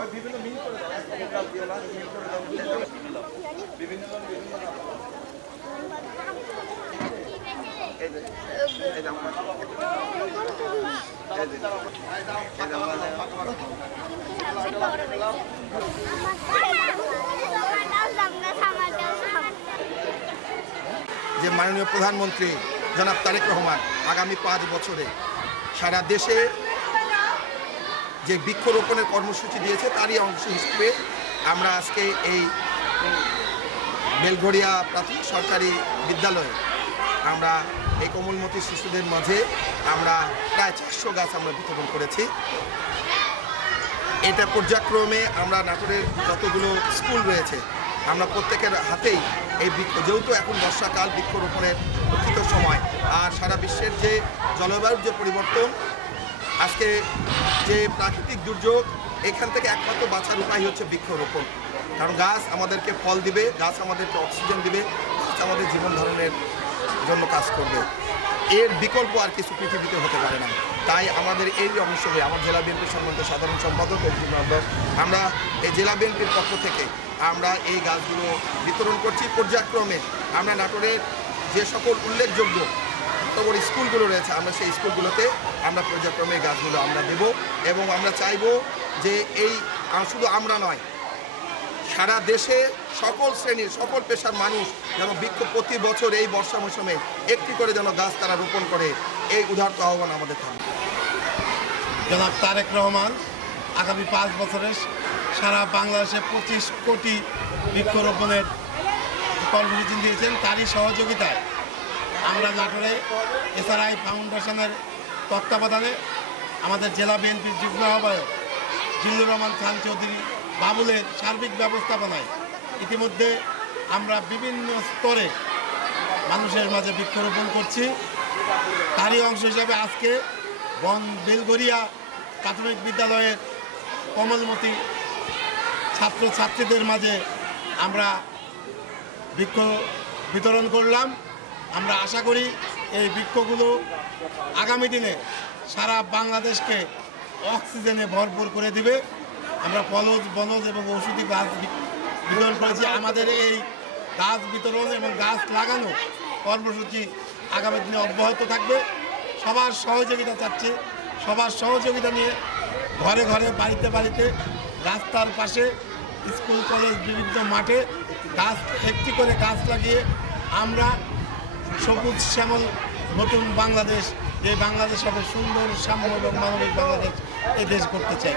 যে মাননীয় প্রধানমন্ত্রী জনাব তারেক রহমান আগামী 5 বছরে সারা দেশে যে বৃক্ষরোপণের কর্মসূচি দিয়েছে তারই অংশ হিসেবে আমরা আজকে এই বেলঘরিয়া প্রাথমিক সরকারি বিদ্যালয়ে আমরা এই কোমলমতি শিশুদের মাঝে আমরা প্রায় 400 গাছ আমরা বিতরণ করেছি। এটা পর্যায়ক্রমে আমরা নাটোরের যতগুলো স্কুল রয়েছে আমরা প্রত্যেকের হাতেই এই যেহেতু এখন বর্ষাকাল বৃক্ষরোপণের প্রকৃত সময়, আর সারা বিশ্বের যে জলবায়ুর যে পরিবর্তন, আজকে যে প্রাকৃতিক দুর্যোগ, এখান থেকে একমাত্র বাঁচার উপায় হচ্ছে বৃক্ষরোপণ। কারণ গাছ আমাদেরকে ফল দিবে, গাছ আমাদেরকে অক্সিজেন দিবে, গাছ আমাদের জীবন ধারণের জন্য কাজ করবে। এর বিকল্প আর কিছু পৃথিবীতে হতে পারে না। তাই আমাদের এই অংশে আমার জেলা বিএনপির সম্মানিত সাধারণ সম্পাদক আমরা এই জেলা বিএনপির পক্ষ থেকে আমরা এই গাছগুলো বিতরণ করছি। পর্যায়ক্রমে আমরা নাটোরের যে সকল উল্লেখযোগ্য বড় স্কুলগুলো রয়েছে আমরা সেই স্কুলগুলোতে আমরা পর্যায়ক্রমে গাছগুলো আমরা দেব, এবং আমরা চাইব যে এই শুধু আমরা নয়, সারা দেশে সকল শ্রেণীর সকল পেশার মানুষ যেন প্রতি বছর এই বর্ষা মৌসুমে একটি করে যেন গাছ তারা রোপণ করে, এই উদারত আহ্বান আমাদের থাকবে। জনাব তারেক রহমান আগামী 5 বছরে সারা বাংলাদেশে 25 কোটি বৃক্ষরোপণের কর্মসূচি দিয়েছেন। তারই সহযোগিতায় আমরা নাটোরে এসআরআই ফাউন্ডেশনের তত্ত্বাবধানে আমাদের জেলা বিএনপির যুগ্ম আহ্বায়ক জিল্লুর রহমান খান চৌধুরী বাবুলের সার্বিক ব্যবস্থাপনায় ইতিমধ্যে আমরা বিভিন্ন স্তরে মানুষের মাঝে বৃক্ষরোপণ করছি। তারই অংশ হিসাবে আজকে বেলঘরিয়া প্রাথমিক বিদ্যালয়ের কোমলমতি ছাত্রছাত্রীদের মাঝে আমরা বৃক্ষ বিতরণ করলাম। আমরা আশা করি এই বৃক্ষগুলো আগামী দিনে সারা বাংলাদেশকে অক্সিজেনে ভরপুর করে দিবে। আমরা ফলজ বনজ এবং ঔষধি গাছ বিতরণ করেছি। আমাদের এই গাছ বিতরণ এবং গাছ লাগানো কর্মসূচি আগামী দিনে অব্যাহত থাকবে। সবার সহযোগিতা চাচ্ছি, সবার সহযোগিতা নিয়ে ঘরে ঘরে বাড়িতে বাড়িতে রাস্তার পাশে স্কুল কলেজ বিভিন্ন মাঠে গাছ একটি করে গাছ লাগিয়ে আমরা সবুজ শ্যামল নতুন বাংলাদেশ, যে বাংলাদেশ হবে সুন্দর সাম্য এবং মানবিক বাংলাদেশ, এই দেশ করতে চাই।